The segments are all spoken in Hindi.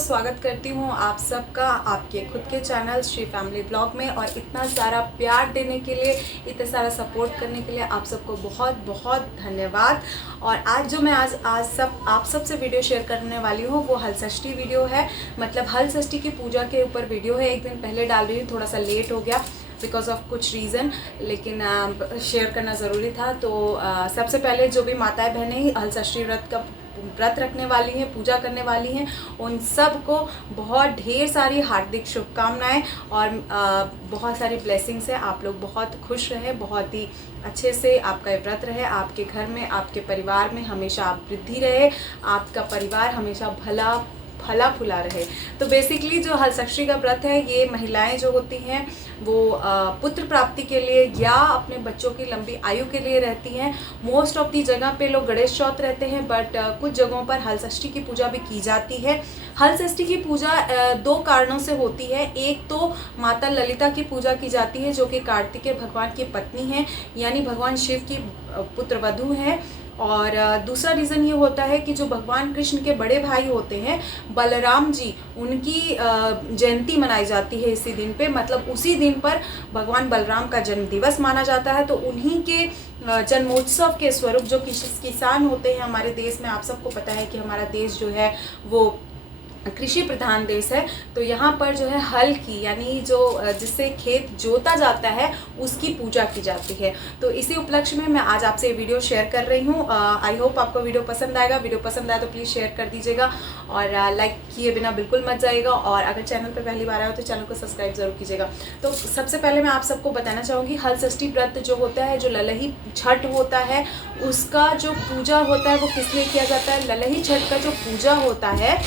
स्वागत करती हूँ आप सबका आपके खुद के चैनल श्री फैमिली ब्लॉग में। और इतना सारा प्यार देने के लिए, इतना सारा सपोर्ट करने के लिए आप सबको बहुत बहुत धन्यवाद। और आज जो मैं आज आप सबसे वीडियो शेयर करने वाली हूँ वो हल षष्ठी वीडियो है। मतलब हल षष्ठी की पूजा के ऊपर वीडियो है। एक दिन पहले डाल रही हूँ, थोड़ा सा लेट हो गया बिकॉज ऑफ कुछ रीज़न, लेकिन शेयर करना ज़रूरी था। तो सबसे पहले जो भी माताएं बहनें हल षष्ठी व्रत रखने वाली हैं, पूजा करने वाली हैं, उन सब को बहुत ढेर सारी हार्दिक शुभकामनाएं और बहुत सारी ब्लेसिंग्स है। आप लोग बहुत खुश रहे, बहुत ही अच्छे से आपका व्रत रहे, आपके घर में, आपके परिवार में हमेशा आप वृद्धि रहे, आपका परिवार हमेशा फला फूला रहे। तो बेसिकली जो हल षष्ठी का व्रत है, ये महिलाएं जो होती हैं वो पुत्र प्राप्ति के लिए या अपने बच्चों की लंबी आयु के लिए रहती हैं। मोस्ट ऑफ दी जगह पे लोग गणेश चौथ रहते हैं, बट कुछ जगहों पर हल षष्ठी की पूजा भी की जाती है। हल षष्ठी की पूजा दो कारणों से होती है। एक तो माता ललिता की पूजा की जाती है, जो कि कार्तिकेय भगवान की पत्नी है, यानी भगवान शिव की पुत्रवधू है। और दूसरा रीज़न ये होता है कि जो भगवान कृष्ण के बड़े भाई होते हैं बलराम जी, उनकी जयंती मनाई जाती है इसी दिन पे। मतलब उसी दिन पर भगवान बलराम का जन्म दिवस माना जाता है। तो उन्हीं के जन्मोत्सव के स्वरूप जो किसान होते हैं हमारे देश में, आप सबको पता है कि हमारा देश जो है वो कृषि प्रधान देश है। तो यहाँ पर जो है हल की, यानी जो जिससे खेत जोता जाता है, उसकी पूजा की जाती है। तो इसी उपलक्ष्य में मैं आज आपसे ये वीडियो शेयर कर रही हूँ। आई होप आपको वीडियो पसंद आएगा। वीडियो पसंद आया तो प्लीज़ शेयर कर दीजिएगा और लाइक किए बिना बिल्कुल मत जाइएगा। और अगर चैनल पर पहली बार आए हो तो चैनल को सब्सक्राइब जरूर कीजिएगा। तो सबसे पहले मैं आप सबको बताना चाहूँगी, हल षष्ठी व्रत जो होता है, जो ललही छठ होता है, उसका जो पूजा होता है वो किस लिए किया जाता है। ललही छठ का जो पूजा होता है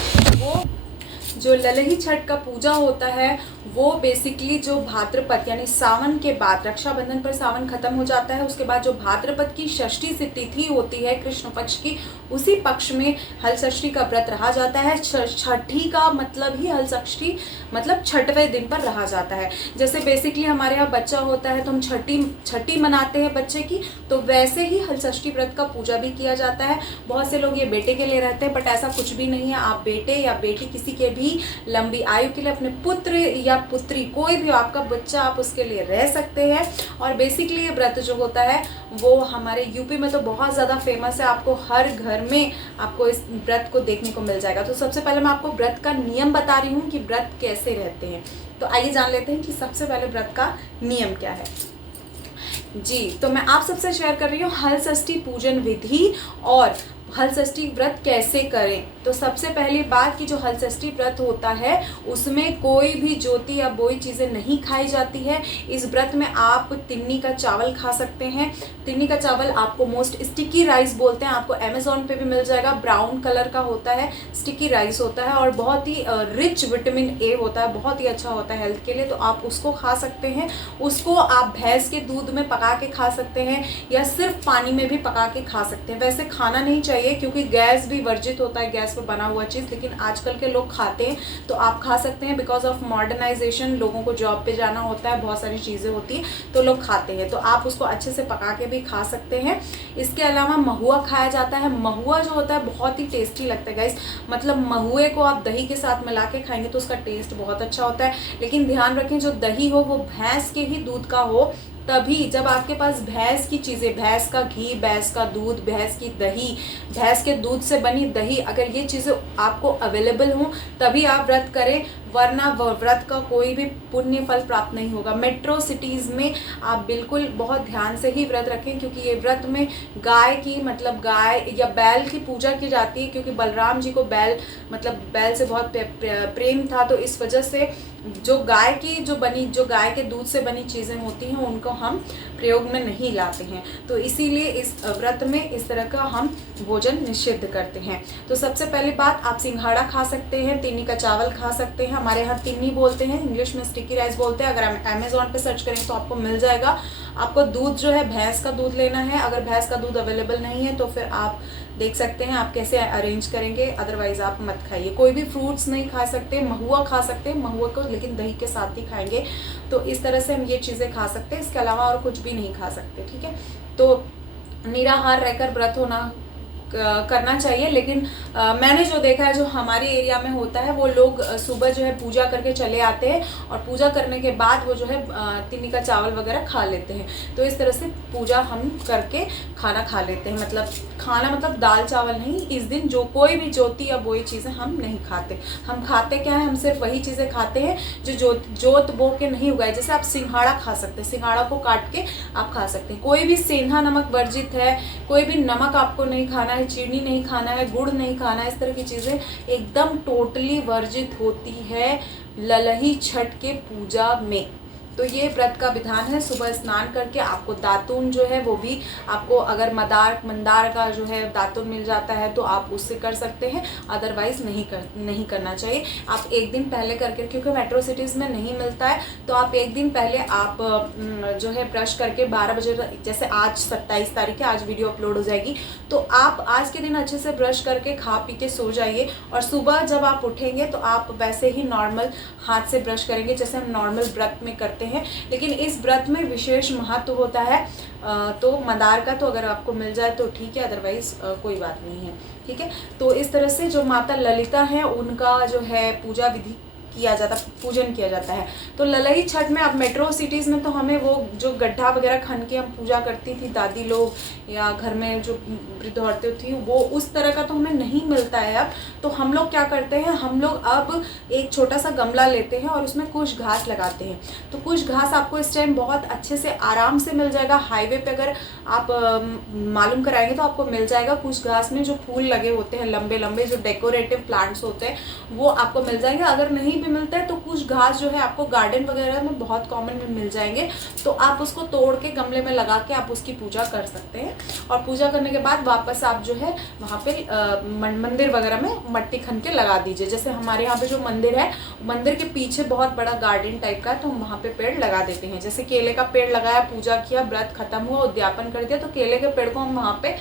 जो ललही छठ का पूजा होता है वो बेसिकली जो भाद्रपद यानी सावन के बाद, रक्षाबंधन पर सावन खत्म हो जाता है, उसके बाद जो भाद्रपद की षष्ठी से तिथि होती है कृष्ण पक्ष की, उसी पक्ष में हल षष्ठी का व्रत रहा जाता है। छठी का मतलब ही हल षष्ठी, मतलब छठवें दिन पर रहा जाता है। जैसे बेसिकली हमारे यहाँ बच्चा होता है तो हम छठी मनाते हैं बच्चे की, तो वैसे ही हल षष्ठी व्रत का पूजा भी किया जाता है। बहुत से लोग ये बेटे के लिए रहते हैं, बट ऐसा कुछ भी नहीं है। आप बेटे या बेटी किसी के भी लंबी आयु के लिए, अपने पुत्र या पुत्री, कोई भी आपका बच्चा, आप उसके लिए रह सकते हैं। और बेसिकली ये व्रत जो होता है वो हमारे यूपी में तो बहुत ज़्यादा फेमस है। आपको हर घर में आपको इस व्रत को देखने को मिल जाएगा। तो सबसे पहले मैं आपको व्रत का नियम बता रही हूँ कि व्रत कैसे रहते हैं। तो आइए जान लेते हैं कि सबसे पहले व्रत का नियम क्या है। जी, तो मैं आप सबसे शेयर कर रही हूँ हल षष्ठी पूजन विधि और हल षष्ठी व्रत कैसे करें। तो सबसे पहली बात कि जो हल षष्ठी व्रत होता है उसमें कोई भी ज्योति या बोई चीज़ें नहीं खाई जाती है। इस व्रत में आप तिन्नी का चावल खा सकते हैं। तिन्नी का चावल आपको मोस्ट स्टिकी राइस बोलते हैं, आपको अमेजोन पे भी मिल जाएगा। ब्राउन कलर का होता है, स्टिकी राइस होता है और बहुत ही रिच विटामिन ए होता है, बहुत ही अच्छा होता है हेल्थ के लिए। तो आप उसको खा सकते हैं। उसको आप भैंस के दूध में पका के खा सकते हैं या सिर्फ पानी में भी पका के खा सकते हैं। वैसे खाना नहीं चाहिए क्योंकि गैस भी वर्जित होता है, गैस पर बना हुआ चीज़, लेकिन आजकल के लोग खाते हैं तो आप खा सकते हैं। बिकॉज ऑफ मॉडर्नाइजेशन, लोगों को जॉब पे जाना होता है, बहुत सारी चीज़ें होती हैं तो लोग खाते हैं, तो आप उसको अच्छे से पका के भी खा सकते हैं। इसके अलावा महुआ खाया जाता है। महुआ जो होता है बहुत ही टेस्टी लगता है गाइस। मतलब महुए को आप दही के साथ मिला के खाएंगे तो उसका टेस्ट बहुत अच्छा होता है। लेकिन ध्यान रखें जो दही हो वो भैंस के ही दूध का हो। तभी जब आपके पास भैंस की चीज़ें, भैंस का घी, भैंस का दूध, भैंस की दही, भैंस के दूध से बनी दही, अगर ये चीज़ें आपको अवेलेबल हों तभी आप व्रत करें, वरना व्रत का कोई भी पुण्य फल प्राप्त नहीं होगा। मेट्रो सिटीज़ में आप बिल्कुल बहुत ध्यान से ही व्रत रखें, क्योंकि ये व्रत में गाय की, मतलब गाय या बैल की पूजा की जाती है, क्योंकि बलराम जी को बैल से बहुत प्रेम था। तो इस वजह से जो गाय के दूध से बनी चीज़ें होती हैं उनको हम प्रयोग में नहीं लाते हैं। तो इसीलिए इस व्रत में इस तरह का हम भोजन निषिद्ध करते हैं। तो सबसे पहली बात, आप सिंघाड़ा खा सकते हैं, तिन्नी का चावल खा सकते हैं। हमारे यहाँ तिन्नी बोलते हैं, इंग्लिश में स्टिकी राइस बोलते हैं। अगर हम अमेजोन पे सर्च करेंगे तो आपको मिल जाएगा। आपको दूध जो है भैंस का दूध लेना है। अगर भैंस का दूध अवेलेबल नहीं है तो फिर आप देख सकते हैं आप कैसे अरेंज करेंगे, अदरवाइज आप मत खाइए। कोई भी फ्रूट्स नहीं खा सकते। महुआ खा सकते हैं, महुआ को लेकिन दही के साथ ही खाएंगे। तो इस तरह से हम ये चीज़ें खा सकते हैं, इसके अलावा और कुछ भी नहीं खा सकते, ठीक है। तो निराहार रहकर व्रत करना चाहिए। लेकिन मैंने जो देखा है, जो हमारे एरिया में होता है, वो लोग सुबह जो है पूजा करके चले आते हैं और पूजा करने के बाद वो जो है तिन्नी का चावल वगैरह खा लेते हैं। तो इस तरह से पूजा हम करके खाना खा लेते हैं। मतलब खाना मतलब दाल चावल नहीं, इस दिन जो कोई भी ज्योति या वही चीज़ें हम नहीं खाते। हम खाते क्या है, हम सिर्फ वही चीज़ें खाते हैं जो जोत बो के नहीं उगाए। जैसे आप सिंघाड़ा खा सकते हैं, सिंघाड़ा को काट के आप खा सकते हैं। कोई भी सेंधा नमक वर्जित है, कोई भी नमक आपको नहीं खाना है, चीनी नहीं खाना है, गुड़ नहीं खाना है, इस तरह की चीज़ें एकदम टोटली वर्जित होती है ललही छठ के पूजा में। तो ये व्रत का विधान है। सुबह स्नान करके आपको दातून जो है वो भी आपको, अगर मंदार का जो है दातून मिल जाता है तो आप उससे कर सकते हैं, अदरवाइज नहीं करना चाहिए। आप एक दिन पहले करके, क्योंकि मेट्रो सिटीज़ में नहीं मिलता है, तो आप एक दिन पहले आप जो है ब्रश करके 12 बजे, जैसे आज 27 तारीख है, आज वीडियो अपलोड हो जाएगी, तो आप आज के दिन अच्छे से ब्रश करके खा पी के सो जाइए। और सुबह जब आप उठेंगे तो आप वैसे ही नॉर्मल हाथ से ब्रश करेंगे जैसे हम नॉर्मल व्रत में करते हैं। लेकिन इस व्रत में विशेष महत्व होता है। तो मंदार का तो अगर आपको मिल जाए तो ठीक है, अदरवाइज कोई बात नहीं है, ठीक है। तो इस तरह से जो माता ललिता है उनका जो है पूजा विधि किया जाता, पूजन किया जाता है। तो ललही छठ में, अब मेट्रो सिटीज़ में तो हमें वो जो गड्ढा वगैरह खन के हम पूजा करती थी दादी लोग या घर में जो वृद्ध औरतें थी, वो उस तरह का तो हमें नहीं मिलता है अब। तो हम लोग क्या करते हैं, हम लोग अब एक छोटा सा गमला लेते हैं और उसमें कुछ घास लगाते हैं। तो कुछ घास आपको इस टाइम बहुत अच्छे से आराम से मिल जाएगा। हाईवे पे अगर आप मालूम कराएंगे तो आपको मिल जाएगा। कुछ घास में जो फूल लगे होते हैं लंबे लंबे, जो डेकोरेटिव प्लांट्स होते हैं, वो आपको मिल जाएंगे। अगर नहीं भी मिलता है तो कुछ घास जो है आपको गार्डन वगैरह में बहुत कॉमन में मिल जाएंगे, तो आप उसको तोड़ के गमले में लगा के आप उसकी पूजा कर सकते हैं। और पूजा करने के बाद वापस आप जो है वहाँ पे मंदिर वगैरह में मट्टी खन के लगा दीजिए। जैसे हमारे यहाँ पे जो मंदिर है, मंदिर के पीछे बहुत बड़ा गार्डन टाइप का है, तो हम वहाँ पे पेड़ लगा देते हैं। जैसे केले का पेड़ लगाया, पूजा किया, व्रत खत्म हुआ, उद्यापन कर दिया, तो केले के पेड़ को हम वहाँ पे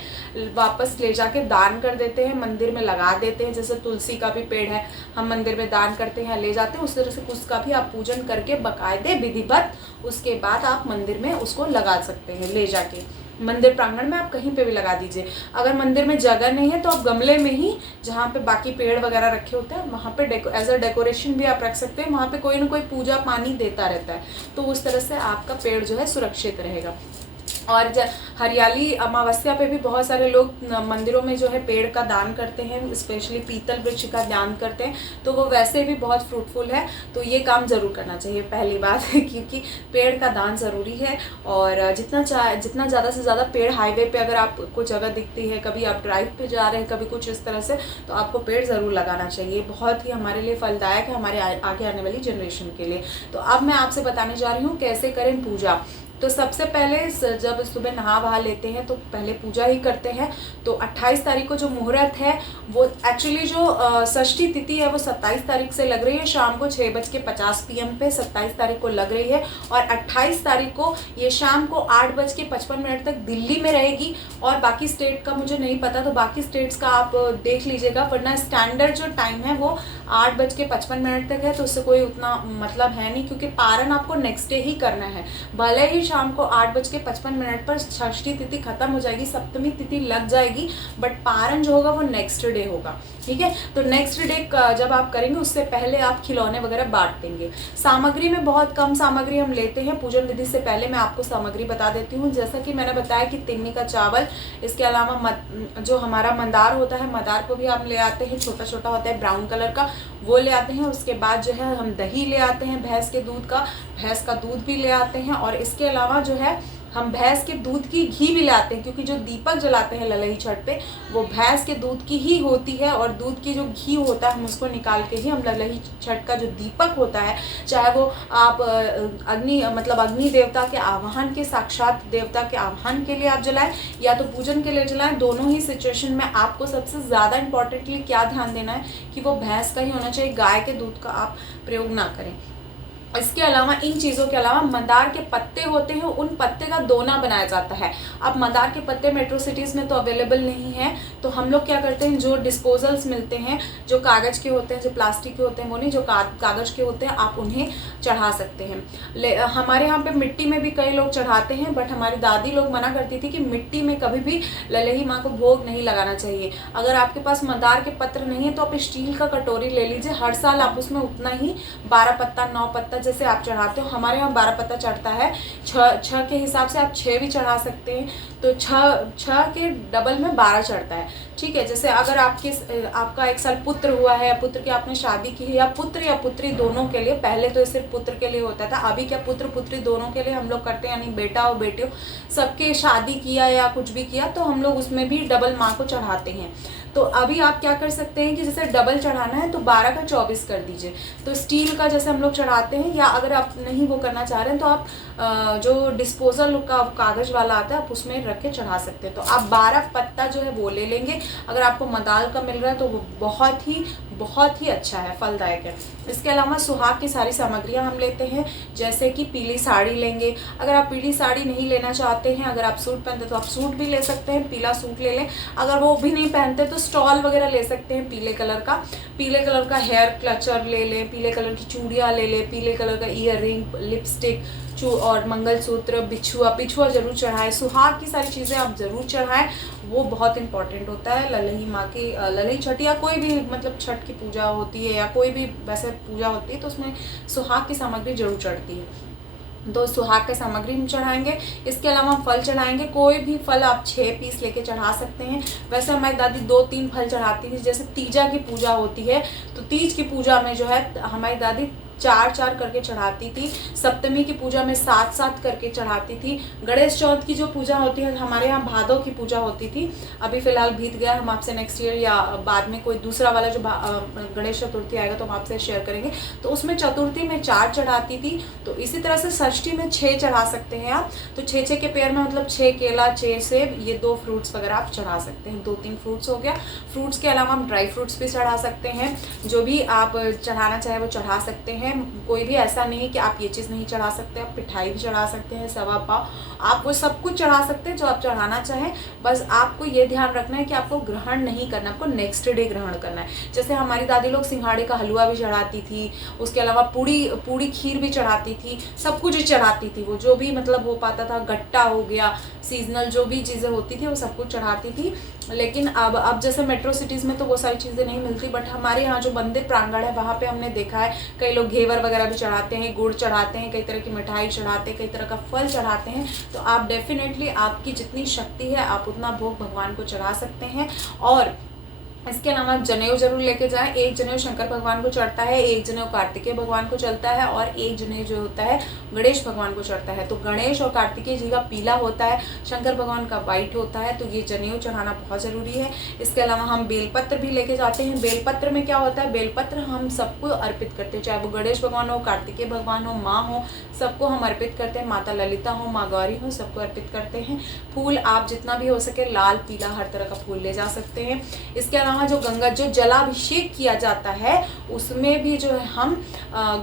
वापस ले जाके दान कर देते हैं, मंदिर में लगा देते हैं। जैसे तुलसी का भी पेड़ है, हम मंदिर में दान करते हैं, ले जाते हैं। उस तरह से उसका भी आप पूजन करके बाकायदे विधिवत उसके बाद आप मंदिर में उसको लगा सकते हैं। ले जाके मंदिर प्रांगण में आप कहीं पे भी लगा दीजिए। अगर मंदिर में जगह नहीं है तो आप गमले में ही, जहाँ पे बाकी पेड़ वगैरह रखे होते हैं, वहाँ पे एज अ डेकोरेशन भी आप रख सकते हैं। वहाँ पे कोई ना कोई पूजा पानी देता रहता है, तो उस तरह से आपका पेड़ जो है सुरक्षित रहेगा। और हरियाली अमावस्या पे भी बहुत सारे लोग मंदिरों में जो है पेड़ का दान करते हैं, स्पेशली पीतल वृक्ष का दान करते हैं, तो वो वैसे भी बहुत फ्रूटफुल है। तो ये काम ज़रूर करना चाहिए, पहली बात क्योंकि पेड़ का दान ज़रूरी है। और जितना ज़्यादा से ज़्यादा पेड़, हाईवे पे अगर आपको जगह दिखती है, कभी आप ड्राइव पे जा रहे हैं, कभी कुछ इस तरह से, तो आपको पेड़ ज़रूर लगाना चाहिए। बहुत ही हमारे लिए फलदायक है, हमारे आगे आने वाली जनरेशन के लिए। तो अब मैं आपसे बताने जा रही हूँ कैसे करें पूजा। तो सबसे पहले जब सुबह नहा वहा लेते हैं तो पहले पूजा ही करते हैं। तो 28 तारीख को जो मुहूर्त है, वो एक्चुअली जो षष्ठी तिथि है वो 27 तारीख से लग रही है, शाम को 6:50 PM पे 27 तारीख को लग रही है। और 28 तारीख को ये शाम को 8:55 तक दिल्ली में रहेगी। और बाकी स्टेट का मुझे नहीं पता, तो बाकी स्टेट्स का आप देख लीजिएगा, वरना स्टैंडर्ड जो टाइम है वो 8:55 तक है। तो उससे कोई उतना मतलब है नहीं, क्योंकि पारण आपको नेक्स्ट डे ही करना है। भले ही शाम को 8:55 पर षष्ठी तिथि खत्म हो जाएगी, सप्तमी तिथि लग जाएगी, बट पारण जो होगा वो नेक्स्ट डे होगा, ठीक है। तो नेक्स्ट डे जब आप करेंगे उससे पहले आप खिलौने वगैरह बांट देंगे। सामग्री में बहुत कम सामग्री हम लेते हैं पूजन विधि से पहले। मैं आपको सामग्री बता देती हूँ। जैसा कि मैंने बताया कि तिन्नी का चावल, इसके अलावा जो हमारा मंदार होता है, मंदार को भी हम ले आते हैं, छोटा छोटा होता है ब्राउन कलर का, वो ले आते हैं। उसके बाद जो है हम दही ले आते हैं भैंस के दूध का, भैंस का दूध भी ले आते हैं। और इसके अलावा जो है हम भैंस के दूध की घी भी लाते हैं, क्योंकि जो दीपक जलाते हैं ललही छठ पे वो भैंस के दूध की ही होती है। और दूध की जो घी होता है हम उसको निकाल के ही हम ललही छठ का जो दीपक होता है, चाहे वो आप अग्नि देवता के आह्वान के, साक्षात देवता के आह्वान के लिए आप जलाएं या तो पूजन के लिए जलाएं, दोनों ही सिचुएशन में आपको सबसे ज़्यादा इंपॉर्टेंटली क्या ध्यान देना है कि वो भैंस का ही होना चाहिए, गाय के दूध का आप प्रयोग ना करें। इसके अलावा इन चीज़ों के अलावा मंदार के पत्ते होते हैं, उन पत्ते का दोना बनाया जाता है। अब मंदार के पत्ते मेट्रो सिटीज़ में तो अवेलेबल नहीं है, तो हम लोग क्या करते हैं, जो डिस्पोजल्स मिलते हैं, जो कागज़ के होते हैं, जो प्लास्टिक के होते हैं वो नहीं, जो कागज़ के होते हैं, आप उन्हें चढ़ा सकते हैं। हमारे यहाँ पे मिट्टी में भी कई लोग चढ़ाते हैं, बट हमारी दादी लोग मना करती थी कि मिट्टी में कभी भी ललही माँ को भोग नहीं लगाना चाहिए। अगर आपके पास मंदार के पत्र नहीं है तो आप स्टील का कटोरी ले लीजिए, हर साल आप उसमें उतना ही 12 पत्ता 9 पत्ता जैसे आप चढ़ाते हो, हमारे यहाँ 12 पत्ता चढ़ता है, 6 के हिसाब से आप 6 भी चढ़ा सकते हैं, तो 6 के डबल में 12 चढ़ता है। ठीक है, जैसे अगर आपका एक साल पुत्र हुआ है, पुत्र की आपने शादी की है, या पुत्र या पुत्री दोनों के लिए, पहले तो सिर्फ पुत्र के लिए होता था, अभी क्या पुत्र पुत्री दोनों के लिए हम लोग करते हैं, यानी बेटा हो बेटी हो सबके शादी किया या कुछ भी किया तो हम लोग उसमें भी डबल माँ को चढ़ाते हैं। तो अभी आप क्या कर सकते हैं कि जैसे डबल चढ़ाना है तो 12 का 24 कर दीजिए, तो स्टील का जैसे हम लोग चढ़ाते हैं, या अगर आप नहीं वो करना चाह रहे हैं तो आप जो डिस्पोजल का कागज़ वाला आता है आप उसमें रख के चढ़ा सकते हैं। तो आप 12 पत्ता जो है वो ले लेंगे, अगर आपको मदाल का मिल रहा है तो वो बहुत ही अच्छा है, फलदायक है। इसके अलावा सुहाग की सारी सामग्रियां हम लेते हैं, जैसे कि पीली साड़ी लेंगे, अगर आप पीली साड़ी नहीं लेना चाहते हैं, अगर आप सूट पहनते तो आप सूट भी ले सकते हैं, पीला सूट ले लें, अगर वो भी नहीं पहनते तो स्टॉल वगैरह ले सकते हैं पीले कलर का हेयर क्लचर ले लें, पीले कलर की चूड़ियाँ ले लें, पीले कलर का ईयर रिंग, लिपस्टिक और मंगलसूत्र, पिछुआ जरूर चढ़ाएं, सुहाग की सारी चीज़ें आप ज़रूर चढ़ाएं, वो बहुत इंपॉर्टेंट होता है। ललही माँ की ललही छठ या कोई भी मतलब छठ की पूजा होती है या कोई भी वैसे पूजा होती है तो उसमें सुहाग की सामग्री जरूर चढ़ती है, तो सुहाग की सामग्री हम चढ़ाएंगे। इसके अलावा हम फल चढ़ाएंगे, कोई भी फल आप 6 पीस लेके चढ़ा सकते हैं। वैसे हमारी दादी 2-3 फल चढ़ाती थी, जैसे तीजा की पूजा होती है तो तीज की पूजा में जो है हमारी दादी 4-4 करके चढ़ाती थी, सप्तमी की पूजा में 7-7 करके चढ़ाती थी, गणेश चौथ की जो पूजा होती है हमारे यहाँ भादों की पूजा होती थी, अभी फिलहाल बीत गया, हम आपसे नेक्स्ट ईयर या बाद में कोई दूसरा वाला जो गणेश चतुर्थी आएगा तो हम आपसे शेयर करेंगे, तो उसमें चतुर्थी में 4 चढ़ाती थी। तो इसी तरह से षष्ठी में 6 चढ़ा सकते हैं आप, तो 6-6 के पेयर में मतलब 6 केला, 6 सेब, ये 2 फ्रूट्स वगैरह आप चढ़ा सकते हैं, 2-3 फ्रूट्स हो गया। फ्रूट्स के अलावा हम ड्राई फ्रूट्स भी चढ़ा सकते हैं, जो भी आप चढ़ाना चाहे वो चढ़ा सकते हैं, कोई भी ऐसा नहीं है कि आप ये चीज़ नहीं चढ़ा सकते, आप मिठाई भी चढ़ा सकते हैं, सवा पाव, आप वो सब कुछ चढ़ा सकते हैं जो आप चढ़ाना चाहें। बस आपको ये ध्यान रखना है कि आपको ग्रहण नहीं करना, आपको नेक्स्ट डे ग्रहण करना है। जैसे हमारी दादी लोग सिंघाड़े का हलवा भी चढ़ाती थी, उसके अलावा पूड़ी खीर भी चढ़ाती थी, सब कुछ चढ़ाती थी, वो जो भी मतलब हो पाता था, गट्टा हो गया, सीजनल जो भी चीज़ें होती थी वो सब कुछ चढ़ाती थी। लेकिन अब जैसे मेट्रो सिटीज़ में तो वो सारी चीज़ें नहीं मिलती, बट हमारे यहाँ जो मंदिर प्रांगण है वहाँ पे हमने देखा है कई लोग घेवर वगैरह भी चढ़ाते हैं, गुड़ चढ़ाते हैं, कई तरह की मिठाई चढ़ाते हैं, कई तरह का फल चढ़ाते हैं। तो आप डेफिनेटली आपकी जितनी शक्ति है आप उतना भोग भगवान को चढ़ा सकते हैं। और इसके अलावा जनेऊ जरूर लेके जाएं, एक जनेऊ शंकर भगवान को चढ़ता है, एक जनेऊ कार्तिकेय भगवान को चलता है, और एक जनेऊ जो होता है गणेश भगवान को चढ़ता है। तो गणेश और कार्तिकेय जी का पीला होता है, शंकर भगवान का वाइट होता है, तो ये जनेऊ चढ़ाना बहुत ज़रूरी है। इसके अलावा हम बेलपत्र भी लेके जाते हैं। बेलपत्र में क्या होता है, बेलपत्र हम सबको अर्पित करते हैं, चाहे वो गणेश भगवान हो, कार्तिकेय भगवान हो, माँ हो, सबको हम अर्पित करते हैं, माता ललिता हो, माँ गौरी हो, सबको अर्पित करते हैं। फूल आप जितना भी हो सके लाल पीला हर तरह का फूल ले जा सकते हैं। इसके अलावा जो जलाभिषेक किया जाता है उसमें भी जो है हम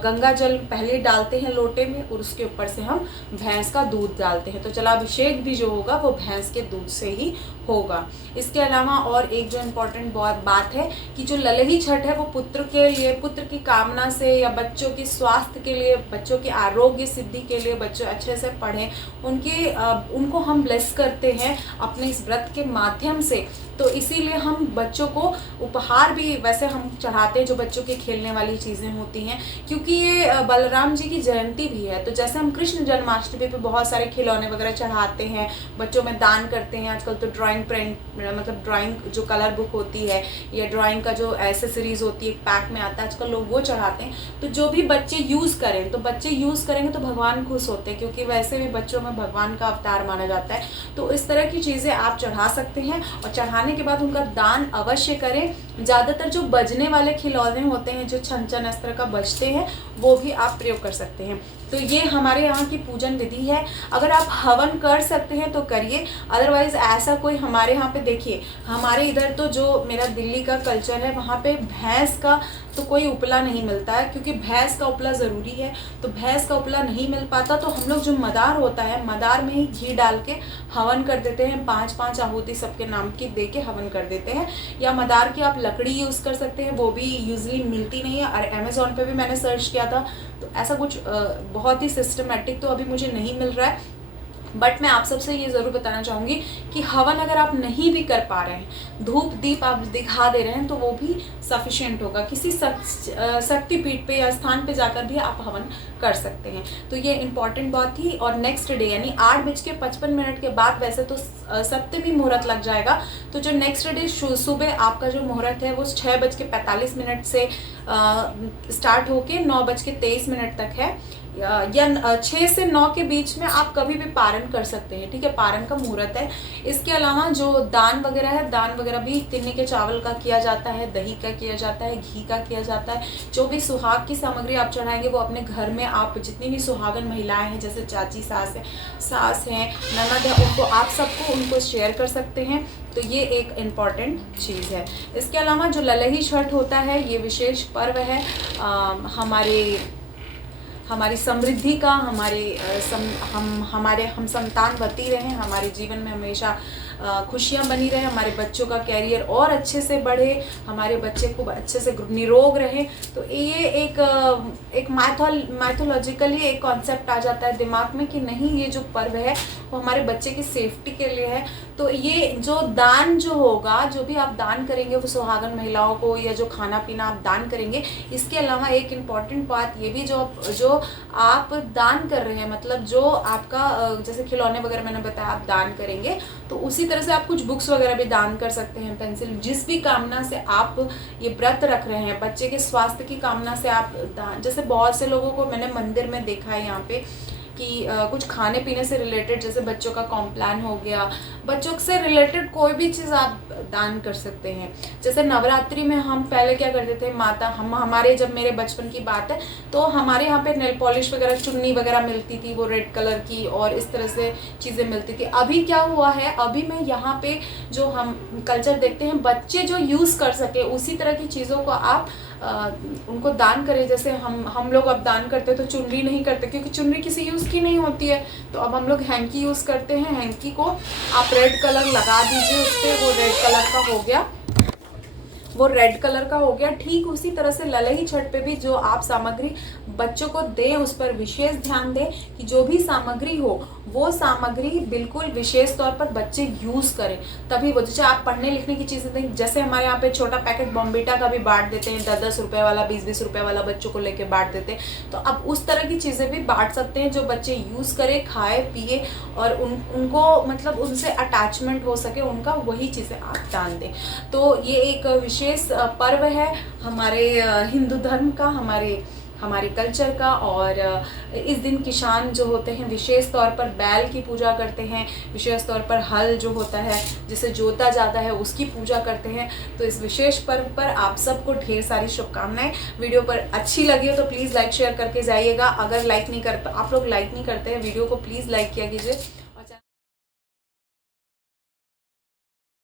गंगा जल पहले डालते हैं लोटे में, और उसके ऊपर से हम भैंस का दूध डालते हैं, तो जलाभिषेक भी जो होगा वो भैंस के दूध से ही होगा। इसके अलावा और एक जो इम्पोर्टेंट बात है कि जो ललही छठ है वो पुत्र के लिए, पुत्र की कामना से, या बच्चों के स्वास्थ्य के लिए, बच्चों की आरोग्य सिद्धि के लिए, बच्चे अच्छे से पढ़ें, उनको हम ब्लेस करते हैं अपने इस व्रत के माध्यम से। तो इसीलिए हम बच्चों को उपहार भी वैसे हम चढ़ाते हैं, जो बच्चों की खेलने वाली चीज़ें होती हैं, क्योंकि ये बलराम जी की जयंती भी है। तो जैसे हम कृष्ण जन्माष्टमी पे बहुत सारे खिलौने वगैरह चढ़ाते हैं, बच्चों में दान करते हैं, आजकल तो ड्राइंग जो कलर बुक होती है या ड्राइंग का जो एसेसरीज होती है पैक में आता है, आजकल लोग वो चढ़ाते हैं। तो जो भी बच्चे यूज़ करें, तो बच्चे यूज़ करेंगे तो भगवान खुश होते हैं, क्योंकि वैसे भी बच्चों में भगवान का अवतार माना जाता है। तो इस तरह की चीज़ें आप चढ़ा सकते हैं, और चढ़ाने के बाद उनका दान अवश्य करें। ज़्यादातर जो बजने वाले खिलौने होते हैं, जो छन छन इस तरह का बजते हैं, वो भी आप प्रयोग कर सकते हैं। तो ये हमारे यहाँ की पूजन विधि है। अगर आप हवन कर सकते हैं तो करिए, अदरवाइज़ ऐसा कोई हमारे यहाँ पे देखिए, हमारे इधर तो जो मेरा दिल्ली का कल्चर है वहाँ पे भैंस का तो कोई उपला नहीं मिलता है, क्योंकि भैंस का उपला ज़रूरी है। तो भैंस का उपला नहीं मिल पाता तो हम लोग जो मदार होता है, मदार में ही घी डाल के हवन कर देते हैं। 5-5 आहुति सबके नाम की दे के हवन कर देते हैं। या मदार की आप लकड़ी यूज़ कर सकते हैं, वो भी यूजली मिलती नहीं है। और अमेज़ॉन पे भी मैंने सर्च किया था तो ऐसा कुछ बहुत ही सिस्टमेटिक तो अभी मुझे नहीं मिल रहा है। बट मैं आप सबसे ये ज़रूर बताना चाहूँगी कि हवन अगर आप नहीं भी कर पा रहे हैं, धूप दीप आप दिखा दे रहे हैं, तो वो भी सफिशिएंट होगा। किसी शक्तिपीठ पे या स्थान पे जाकर भी आप हवन कर सकते हैं। तो ये इम्पॉर्टेंट बात थी। और नेक्स्ट डे यानी 8:55 के बाद वैसे तो सप्तमी मुहूर्त लग जाएगा। तो जो नेक्स्ट डे सुबह आपका जो मुहूर्त है वो 6:45 से स्टार्ट होके 9:23 तक है, या 6 से 9 के बीच में आप कभी भी पारण कर सकते हैं, ठीक है। पारण का मुहूर्त है। इसके अलावा जो दान वगैरह है, दान वगैरह भी तिन्नी के चावल का किया जाता है, दही का किया जाता है, घी का किया जाता है। जो भी सुहाग की सामग्री आप चढ़ाएंगे वो अपने घर में आप जितनी भी सुहागन महिलाएं हैं, जैसे चाची, सास हैं, ननद है, उनको शेयर कर सकते हैं। तो ये एक इम्पॉर्टेंट चीज़ है। इसके अलावा जो ललही छठ होता है, ये विशेष पर्व है हमारी समृद्धि का, हम संतानवती रहें, हमारे जीवन में हमेशा खुशियाँ बनी रहे, हमारे बच्चों का कैरियर और अच्छे से बढ़े, हमारे बच्चे खूब अच्छे से निरोग रहें। तो ये एक मैथोलॉजिकली एक कॉन्सेप्ट आ जाता है दिमाग में कि नहीं, ये जो पर्व है वो हमारे बच्चे की सेफ्टी के लिए है। तो ये जो दान जो होगा, जो भी आप दान करेंगे वो सुहागन महिलाओं को, या जो खाना पीना आप दान करेंगे, इसके अलावा एक इम्पॉर्टेंट बात ये भी, जो आप दान कर रहे हैं, मतलब जो आपका जैसे खिलौने वगैरह मैंने बताया आप दान करेंगे, तो उसी तरह से आप कुछ बुक्स वगैरह भी दान कर सकते हैं, पेंसिल, जिस भी कामना से आप ये व्रत रख रहे हैं, बच्चे के स्वास्थ्य की कामना से आप दान, जैसे बहुत से लोगों को मैंने मंदिर में देखा है यहाँ पे कि कुछ खाने पीने से रिलेटेड, जैसे बच्चों का कॉम्प्लान हो गया, बच्चों से रिलेटेड कोई भी चीज़ आप दान कर सकते हैं। जैसे नवरात्रि में हम पहले क्या करते थे, हमारे जब मेरे बचपन की बात है तो हमारे यहाँ पे नेल पॉलिश वगैरह, चुन्नी वगैरह मिलती थी, वो रेड कलर की, और इस तरह से चीज़ें मिलती थी। अभी क्या हुआ है, अभी मैं यहाँ पे जो हम कल्चर देखते हैं, बच्चे जो यूज़ कर सके उसी तरह की चीज़ों को आप उनको दान करें। जैसे हम लोग अब दान करते तो चुनरी नहीं करते, क्योंकि चुनरी किसी यूज़ की नहीं होती है, तो अब हम लोग हैंकी यूज़ करते हैं। हैंकी को आप रेड कलर लगा दीजिए उस पर, वो रेड कलर का हो गया, वो रेड कलर का हो गया। ठीक उसी तरह से ललही छठ पे भी जो आप सामग्री बच्चों को दें, उस पर विशेष ध्यान दें कि जो भी सामग्री हो वो सामग्री बिल्कुल विशेष तौर पर बच्चे यूज़ करें, तभी वो, जैसे आप पढ़ने लिखने की चीज़ें दें, जैसे हमारे यहाँ पे छोटा पैकेट बॉम्बीटा का भी बांट देते हैं, 10-10 रुपये वाला, 20-20 रुपये वाला बच्चों को लेके बांट देते हैं। तो अब उस तरह की चीज़ें भी बांट सकते हैं जो बच्चे यूज़ करें, खाए पिए, और उनको मतलब उनसे अटैचमेंट हो सके उनका, वही चीज़ें आप दान दें। तो ये एक विशेष पर्व है हमारे हिंदू धर्म का, हमारे कल्चर का। और इस दिन किसान जो होते हैं विशेष तौर पर बैल की पूजा करते हैं, विशेष तौर पर हल जो होता है जिसे जोता जाता है उसकी पूजा करते हैं। तो इस विशेष पर्व पर आप सबको ढेर सारी शुभकामनाएं। वीडियो पर अच्छी लगी हो तो प्लीज़ लाइक शेयर करके जाइएगा। अगर आप लोग लाइक नहीं करते हैं वीडियो को, प्लीज़ लाइक किया कीजिए।